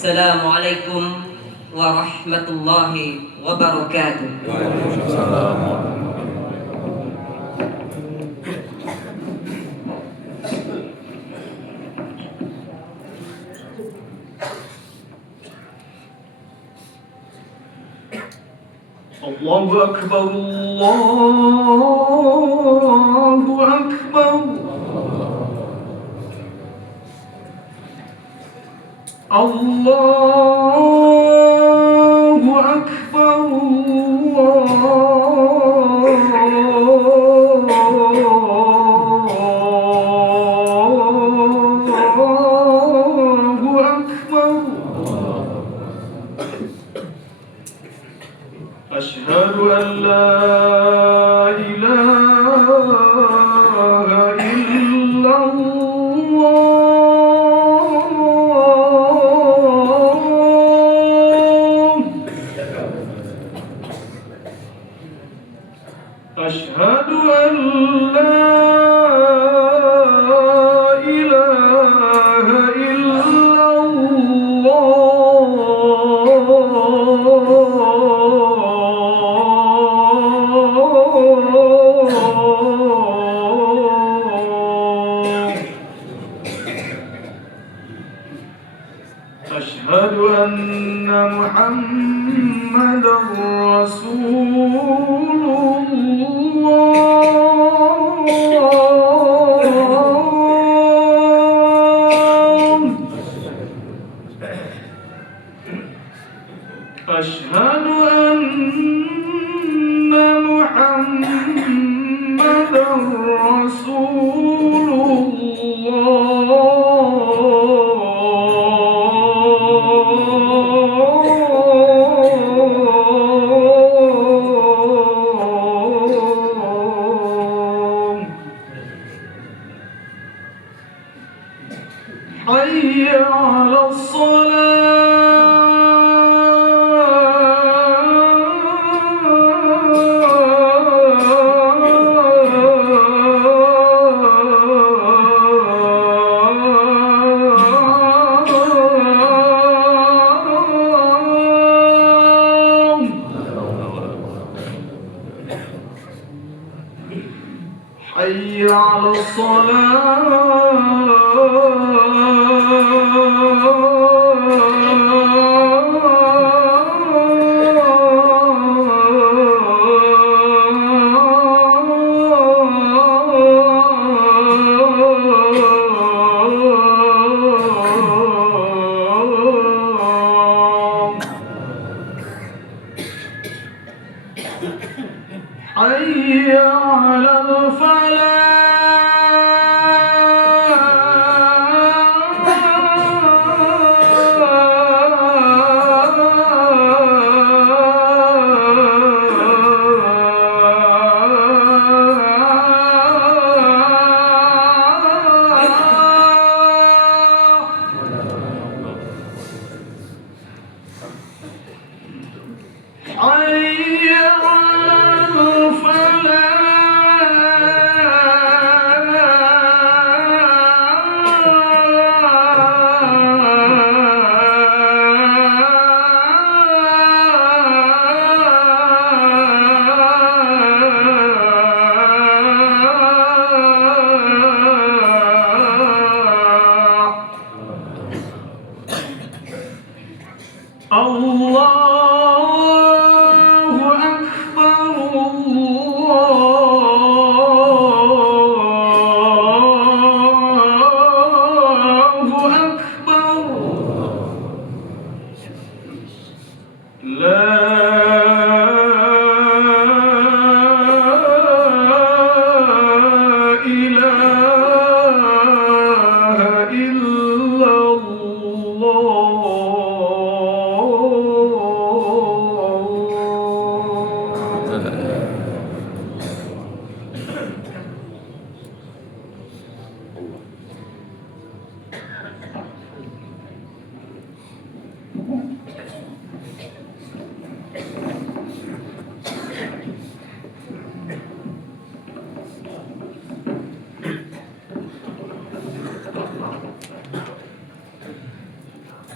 Assalamualaikum warahmatullahi wabarakatuh. Waalaikumsalam. Allahu Akbar, Allahu Akbar. Allahu Akbar, Allahu Akbar. Asyhadu an la ilaha illallah. Asyhadu an la ilaha illallah. Asyhadu anna Muhammadar Rasulullah. Asyhadu anna Muhammadar Rasulullah. Hayya 'ala حي على الصلاة. حي على حي على Allahu Akbar, Allahu Akbar. La ilaha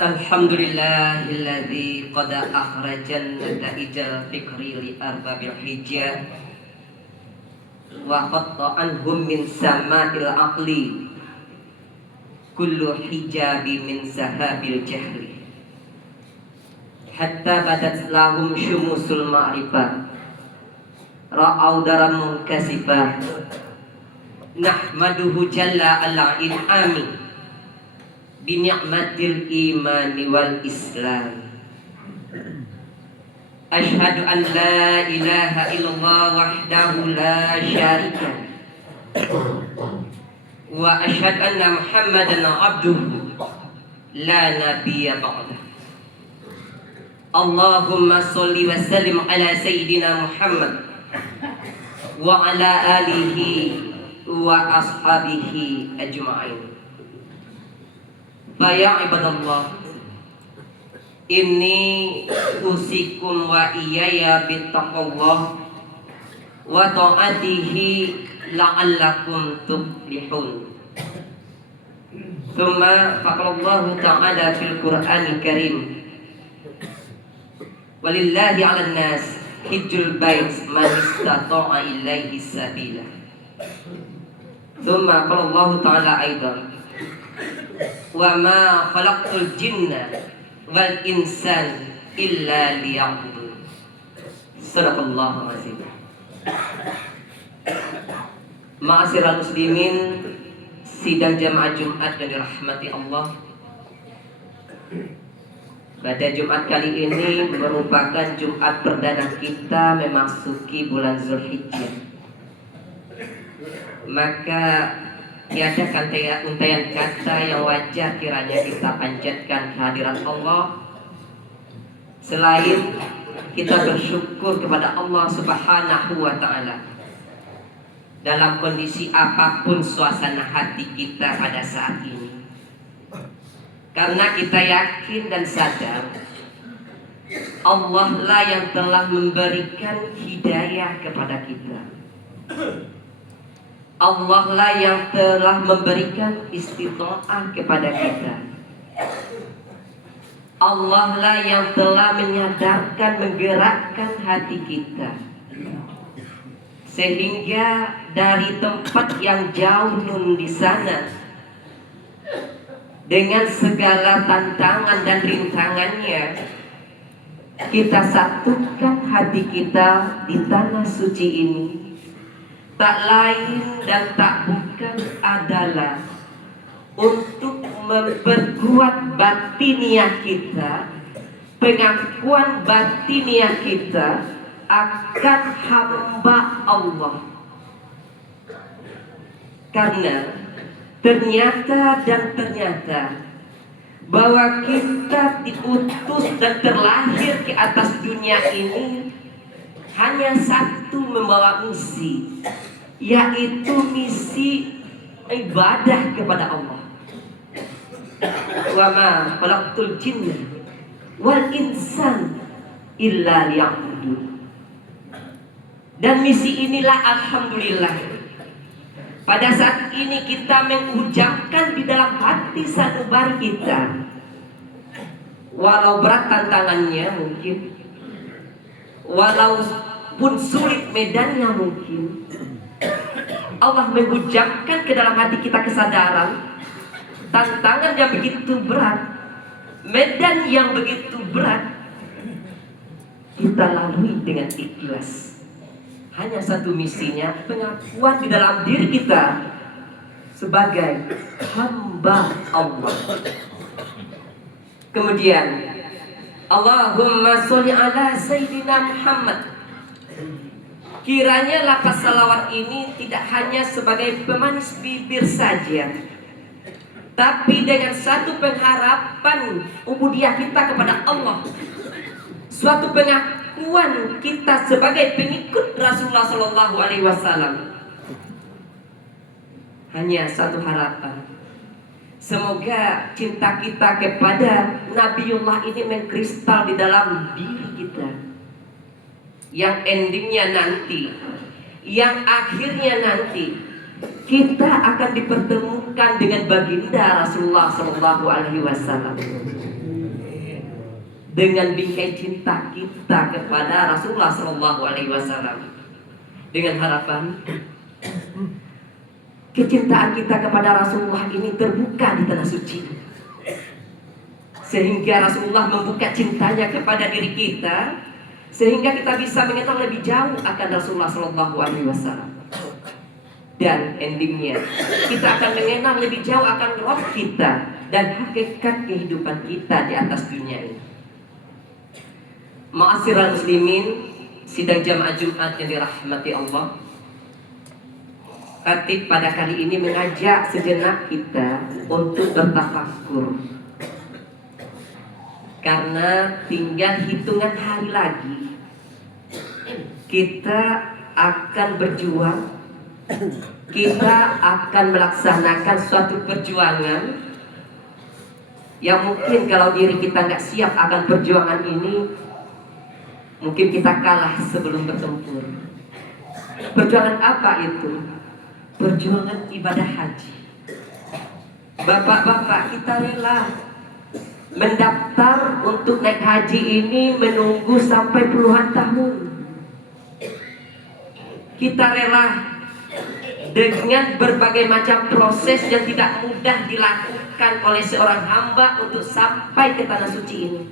Alhamdulillahilladzi qad akhrajan nataijal fikri li arbabil hijjah wa qatta anhum min sama'il aqli kullu hijabi min zahabil jahli hatta badat lahum syumusul ma'rifah ra'au daran munkasifah nahmaduhu jalla ala in'ami bi ni'matil imani wal islam asyhadu an la ilaha illallah wahdahu la syarika wa asyhadu anna muhammadan abduhu la nabiyya ba'dah. Allahumma sholli wa sallim ala sayyidina Muhammad wa ala alihi wa ashabihi ajma'in. Fa ya ibadallah, inni usikum wa iyaya bittaqwallah wa ta'atihi la'allakum tuflihun. Thumma faqalallahu ta'ala fil Qur'anil Karim, walillahi 'alan nas hijjul bait man istata'a ilaihi sabila. Thumma faqalallahu ta'ala aidan, wa ma khalaqtul jinna wal insan illa liya'budun. Sadaqallahu azim. Ma'asyiral muslimin, sidang jamaah Jumat yang dirahmati Allah, pada Jumat kali ini merupakan Jumat perdana kita memasuki bulan Zulhijjah. Maka tiada untayan kata yang wajar kiranya kita panjatkan kehadiran Allah selain kita bersyukur kepada Allah Subhanahu wa ta'ala dalam kondisi apapun suasana hati kita pada saat ini, karena kita yakin dan sadar Allah lah yang telah memberikan hidayah kepada kita. Allah lah yang telah memberikan istiqomah kepada kita. Allah lah yang telah menyadarkan, menggerakkan hati kita, sehingga dari tempat yang jauh nun di sana, dengan segala tantangan dan rintangannya, kita satukan hati kita di tanah suci ini. Tak lain dan tak bukan adalah untuk memperkuat batiniah kita, pengakuan batiniah kita akan hamba Allah. Karena ternyata bahwa kita diutus dan terlahir ke atas dunia ini hanya satu, membawa misi, yaitu misi ibadah kepada Allah. Wa ma khalaqtul jinna wal insan illa liya'budun. Dan misi inilah alhamdulillah pada saat ini kita mengucapkan di dalam hati sanubari kita, walau berat tantangannya mungkin, walaupun sulit medannya mungkin, Allah mengucapkan ke dalam hati kita kesadaran tantangan yang begitu berat, medan yang begitu berat, kita lalui dengan ikhlas. Hanya satu misinya, pengakuan di dalam diri kita sebagai hamba Allah. Kemudian Allahumma sholli ala sayyidina Muhammad. Kiranya lafaz salawat ini tidak hanya sebagai pemanis bibir saja, tapi dengan satu pengharapan ubudiyah kita kepada Allah, suatu pengakuan kita sebagai pengikut Rasulullah Sallallahu Alaihi Wasallam. Hanya satu harapan, semoga cinta kita kepada Nabiullah ini mengkristal di dalam diri kita, yang endingnya nanti, yang akhirnya nanti kita akan dipertemukan dengan baginda Rasulullah Sallallahu Alaihi Wasallam. dengan bingkai cinta kita kepada Rasulullah Shallallahu Alaihi Wasallam, dengan harapan kecintaan kita kepada Rasulullah ini terbuka di tanah suci, sehingga Rasulullah membuka cintanya kepada diri kita, sehingga kita bisa mengenal lebih jauh akan Rasulullah Shallallahu Alaihi Wasallam. Dan endingnya kita akan mengenal lebih jauh akan roh kita dan hakikat kehidupan kita di atas dunia ini. Ma'asyiral muslimin, sidang jamaah Jumat yang dirahmati Allah, Khatib pada kali ini mengajak sejenak kita untuk bertafakkur, karena tinggal hitungan hari lagi kita akan berjuang, kita akan melaksanakan suatu perjuangan yang mungkin kalau diri kita nggak siap akan perjuangan ini, mungkin kita kalah sebelum bertempur. Perjuangan apa itu? Perjuangan ibadah haji. Bapak-bapak, kita rela mendaftar untuk naik haji ini menunggu sampai puluhan tahun. Kita rela dengan berbagai macam proses yang tidak mudah dilakukan oleh seorang hamba untuk sampai ke tanah suci ini.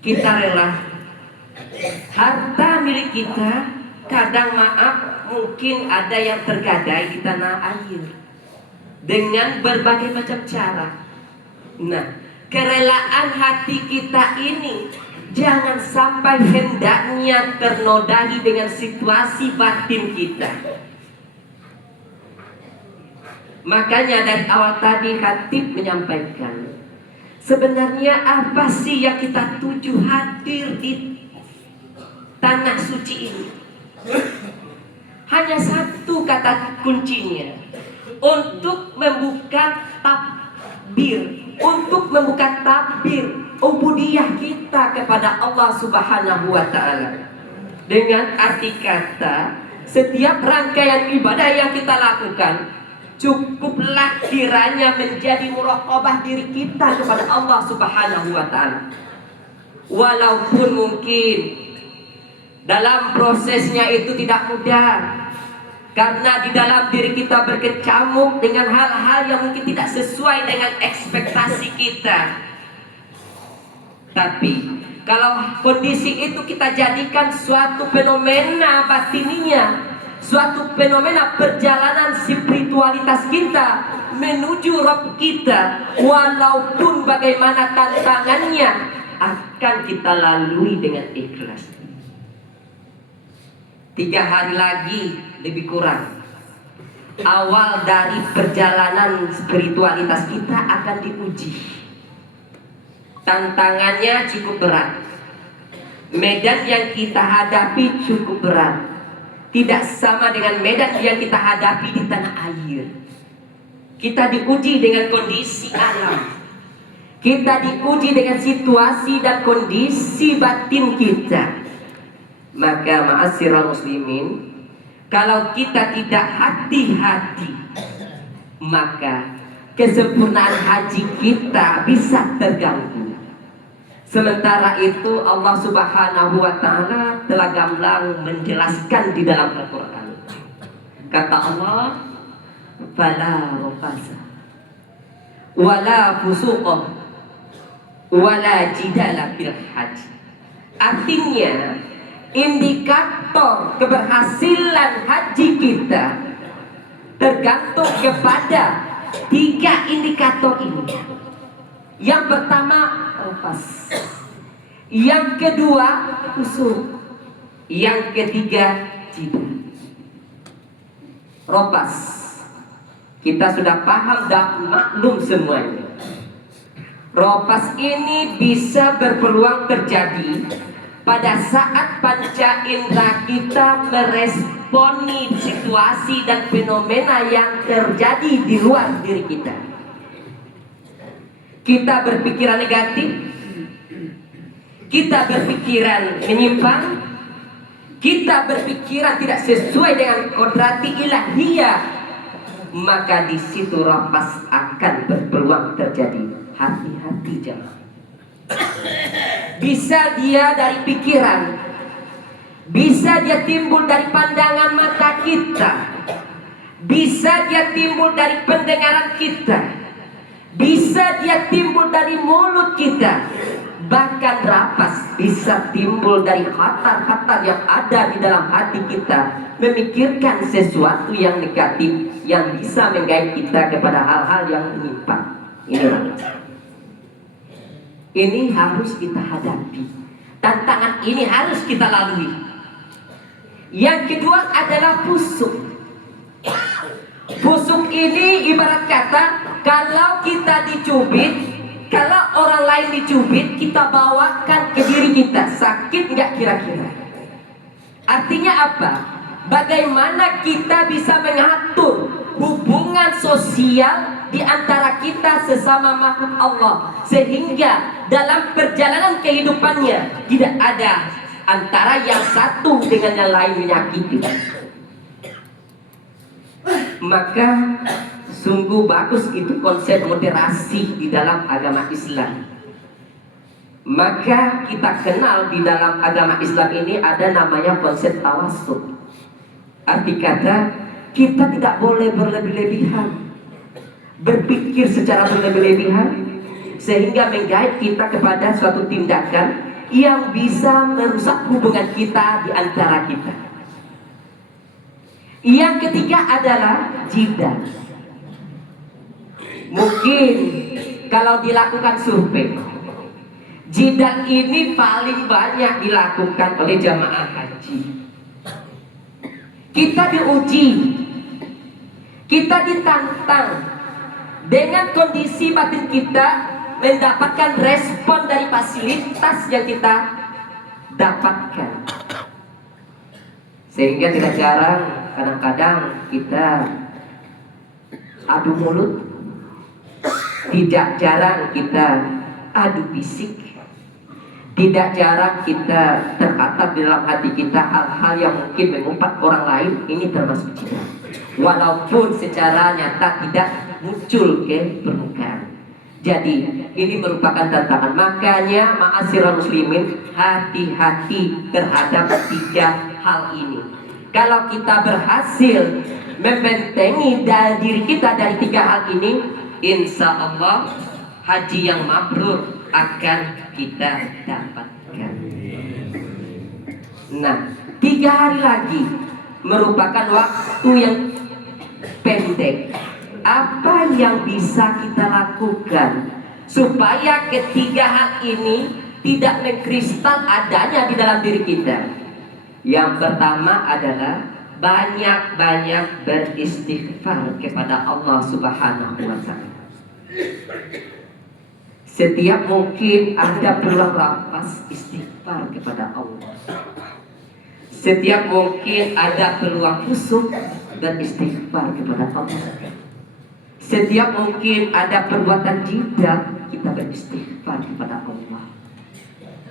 Kita rela harta milik kita, kadang maaf mungkin ada yang tergadai di tanah air dengan berbagai macam cara. Nah, kerelaan hati kita ini jangan sampai hendaknya ternodai dengan situasi batin kita. Makanya dari awal tadi Khatib menyampaikan, sebenarnya apa sih yang kita tuju hadir di tanah suci ini? Hanya satu kata kuncinya, untuk membuka takbir ubudiyah kita kepada Allah Subhanahu wa Ta'ala. Dengan arti kata, setiap rangkaian ibadah yang kita lakukan, cukuplah kiranya menjadi muraqabah diri kita kepada Allah Subhanahu wa Ta'ala. Walaupun mungkin dalam prosesnya itu tidak mudah, karena di dalam diri kita berkecamuk dengan hal-hal yang mungkin tidak sesuai dengan ekspektasi kita. Tapi kalau kondisi itu kita jadikan suatu fenomena batininya, suatu fenomena perjalanan spiritualitas kita menuju Rabb kita, walaupun bagaimana tantangannya akan kita lalui dengan ikhlas. 3 hari lagi lebih kurang, awal dari perjalanan spiritualitas kita akan diuji. Tantangannya cukup berat, medan yang kita hadapi cukup berat, tidak sama dengan medan yang kita hadapi di tanah air. Kita diuji dengan kondisi alam, kita diuji dengan situasi dan kondisi batin kita. Maka ma'asyiral muslimin, kalau kita tidak hati-hati, maka kesempurnaan haji kita bisa terganggu. Sementara itu Allah Subhanahu wa Ta'ala telah gamblang menjelaskan di dalam Al-Quran. Kata Allah, fala rafasa wala fusuqah wala jidala fil haji. Artinya, indikator keberhasilan haji kita tergantung kepada 3 indikator ini. Yang pertama, rafas. Yang kedua, fusuq. Yang ketiga, jidal. Rafas kita sudah paham dan maklum semuanya. Rafas ini bisa berpeluang terjadi pada saat panca indera kita meresponi situasi dan fenomena yang terjadi di luar diri kita. Kita berpikiran negatif, kita berpikiran menyimpang, kita berpikiran tidak sesuai dengan kodrati ilahiyah, maka di situ rafas akan berpeluang terjadi. Hati-hati jemaah. Bisa dia dari pikiran, bisa dia timbul dari pandangan mata kita, bisa dia timbul dari pendengaran kita, bisa dia timbul dari mulut kita, bahkan rapas bisa timbul dari kata-kata yang ada di dalam hati kita, memikirkan sesuatu yang negatif yang bisa menggait kita kepada hal-hal yang menyimpang. Ini harus kita hadapi. Tantangan ini harus kita lalui. Yang kedua adalah fusuk. Fusuk ini ibarat kata, kalau kita dicubit, kalau orang lain dicubit, kita bawakan ke diri kita. Sakit nggak kira-kira? Artinya apa? Bagaimana kita bisa mengatur hubungan sosial di antara kita sesama makhluk Allah, sehingga dalam perjalanan kehidupannya tidak ada antara yang satu dengan yang lain menyakiti. Maka sungguh bagus itu konsep moderasi di dalam agama Islam. Maka kita kenal di dalam agama Islam ini ada namanya konsep tawassut. Arti kata, kita tidak boleh berlebih-lebihan, berpikir secara berlebih-lebihan sehingga menggait kita kepada suatu tindakan yang bisa merusak hubungan kita di antara kita. Yang ketiga adalah jidal. Mungkin kalau dilakukan survei, jidal ini paling banyak dilakukan oleh jamaah haji. Kita diuji, kita ditantang dengan kondisi batin kita mendapatkan respon dari fasilitas yang kita dapatkan. Sehingga tidak jarang kadang-kadang kita adu mulut, tidak jarang kita adu fisik, tidak jarang kita terkatap di dalam hati kita hal-hal yang mungkin mengumpat orang lain. Ini termasuk zina, walaupun secara nyata tidak muncul ke permukaan. Jadi ini merupakan tantangan. Makanya ma'asyiral muslimin, hati-hati terhadap tiga hal ini. Kalau kita berhasil membentengi diri kita dari tiga hal ini, insya Allah haji yang mabrur akan kita dapatkan. Nah, 3 hari lagi merupakan waktu yang pendek. Apa yang bisa kita lakukan supaya ketiga hal ini tidak mengkristal adanya di dalam diri kita? Yang pertama adalah banyak-banyak beristighfar kepada Allah Subhanahu wa Ta'ala. Setiap mungkin ada peluang rapas istighfar kepada Allah. Setiap mungkin ada peluang fusuk dan istighfar kepada Allah. Setiap mungkin ada perbuatan jidat, kita beristighfar kepada Allah.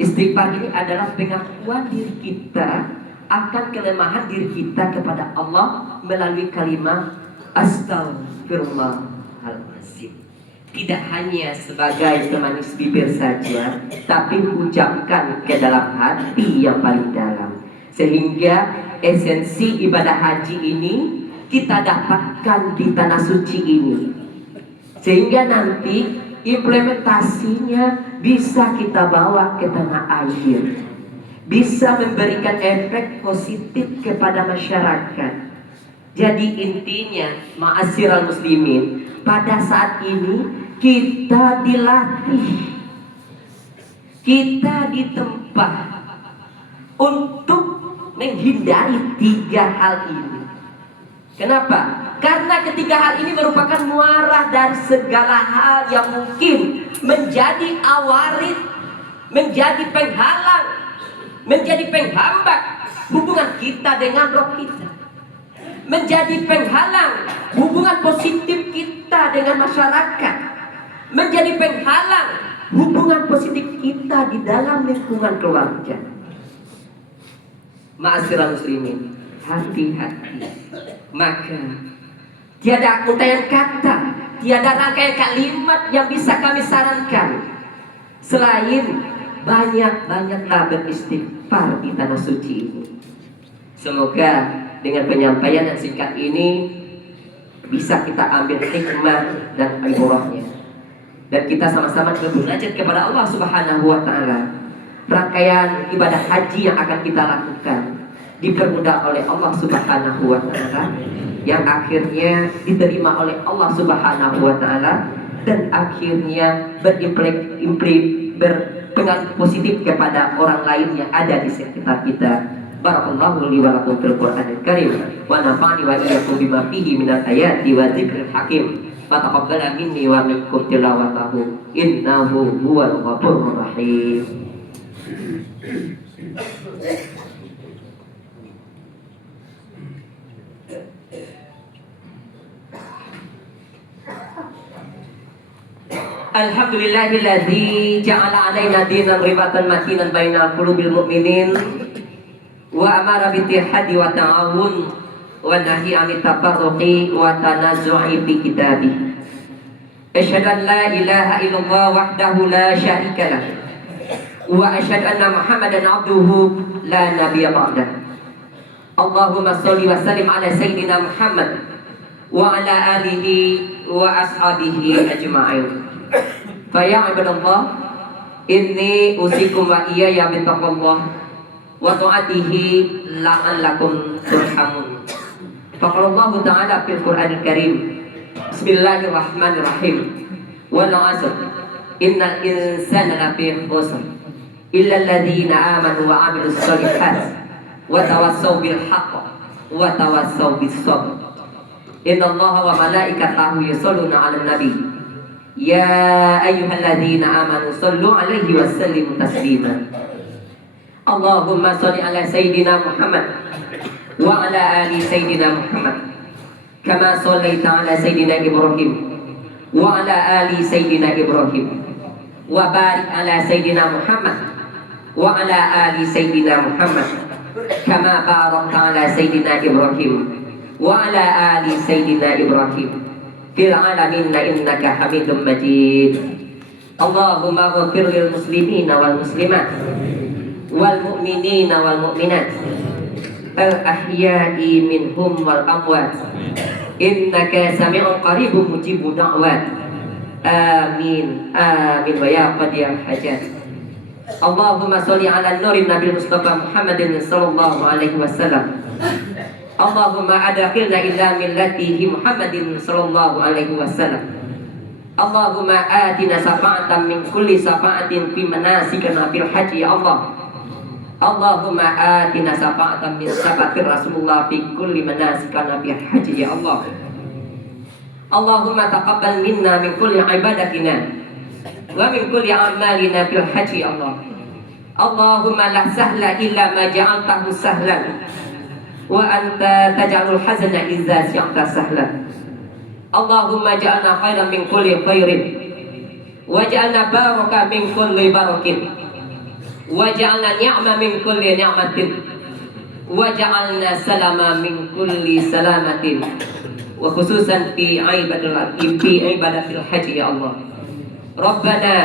Istighfar ini adalah pengakuan diri kita akan kelemahan diri kita kepada Allah melalui kalimat Astaghfirullahaladzim. Tidak hanya sebagai pemanis bibir saja, tapi ucapkan ke dalam hati yang paling dalam. Sehingga esensi ibadah haji ini kita dapatkan di tanah suci ini, sehingga nanti implementasinya bisa kita bawa ke tanah air, bisa memberikan efek positif kepada masyarakat. Jadi intinya ma'asyiral muslimin, pada saat ini kita dilatih, kita ditempa untuk menghindari 3 hal ini. Kenapa? Karena ketiga hal ini merupakan muara dari segala hal yang mungkin menjadi awarid, menjadi penghalang, menjadi penghambat hubungan kita dengan Roh kita, menjadi penghalang hubungan positif kita dengan masyarakat, menjadi penghalang hubungan positif kita di dalam lingkungan keluarga. Ma'asyiral muslimin, hati-hati. Maka tiada untaian kata, tiada rangkaian kalimat yang bisa kami sarankan Selain banyak-banyaklah beristighfar di tanah suci ini. Semoga dengan penyampaian yang singkat ini bisa kita ambil hikmah dan ibrahnya, dan kita sama-sama bermunajat kepada Allah Subhanahu wa taala. Rangkaian ibadah haji yang akan kita lakukan dipermudah oleh Allah Subhanahu wa taala, yang akhirnya diterima oleh Allah Subhanahu wa taala dan akhirnya berpengaruh positif kepada orang lain yang ada di sekitar kita. Barakallahu li wa lakum fil Qur'anil Karim wa nafa'ani wa iyyakum bima fihi minal ayati wa dzikril hakim. Fataqabbala minni wa minkum tilawatahu innahu huwal ghafurur rahim. Alhamdulillahilladzi ja'ala 'alaina dinan ribatan matinan bainal qulubil mu'minin wa amara bittihadi wa ta'awun wa nahi 'anit tafarruqi wa tanazzu'i fi kitabih. Asyhadu an la ilaha illallah wahdahu la syarika lah wa asyhadu anna Muhammadan 'abduhu la nabiyya ba'dah. Allahumma shalli wa sallim ala sayyidina Muhammad wa ala alihi wa ashabihi ajma'in. Fa ya ibadallah, inni usikum wa iyaya bittaqwallah wa ta'atihi la'allakum turhamun. Faqala Allah Ta'ala fil Qur'anil Karim, Bismillahirrahmanirrahim, wal 'asr, innal insana lafi khusr illa alladhina amanu wa 'amilus shalihat wa tawassaw bil haqq wa tawassaw bis sabr. Innallaha wa malaikatahu yusholluna 'alan nabi ya ayyuhalladzina amanu shallu 'alaihi wa sallimu taslima. Allahumma shalli ala sayyidina Muhammad wa ala ali sayyidina Muhammad kama shallaita ala sayyidina Ibrahim wa ala ali sayyidina Ibrahim wa barik ala sayyidina Muhammad wa ala ali sayyidina Muhammad kama barakta ala sayyidina Ibrahim wa ala ali sayyidina Ibrahim fil alamin innaka Hamidum Majid. Allahumma ighfir lil muslimina wal muslimat wal mu'minina wal mu'minat al ahya'i minhum wal amwat innaka sami'un qaribun mujibud da'wat. Amin amin wa ya qadiyal hajat. Allahumma sholli ala nurin nabil Mustafa Muhammadin sallallahu alaihi wasallam. Allahumma adkhilna ila millatihi Muhammadin sallallahu alaihi wasallam. Allahumma atina safa'atan min kulli safa'atin fi manasikina fil haji ya Allah. Allahumma atina safa'atan min safa'ati Rasulullah fi kulli manasikina fil haji ya Allah. Allahumma taqabbal minna min kulli ibadatina wa min kulli a'malina fil haji ya Allah. Allahumma la sahla illa ma ja'altahu sahlan wa anta taj'alul hazana idza syi'ta sahlan. Allahumma ja'alna khairan min kulli khairin waj'alna baraka min kulli barakin waj'alna ni'ma min kulli ni'matin waj'alna salama min kulli salamatin wa khususan fi ibadatil haji ya Allah. Rabbana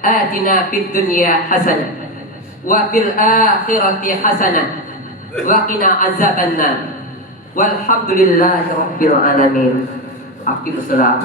atina fid dunya hasanah wa fil akhirati hasanah wa qina azabannar walhamdulillahi rabbil alamin. Akhirus salam.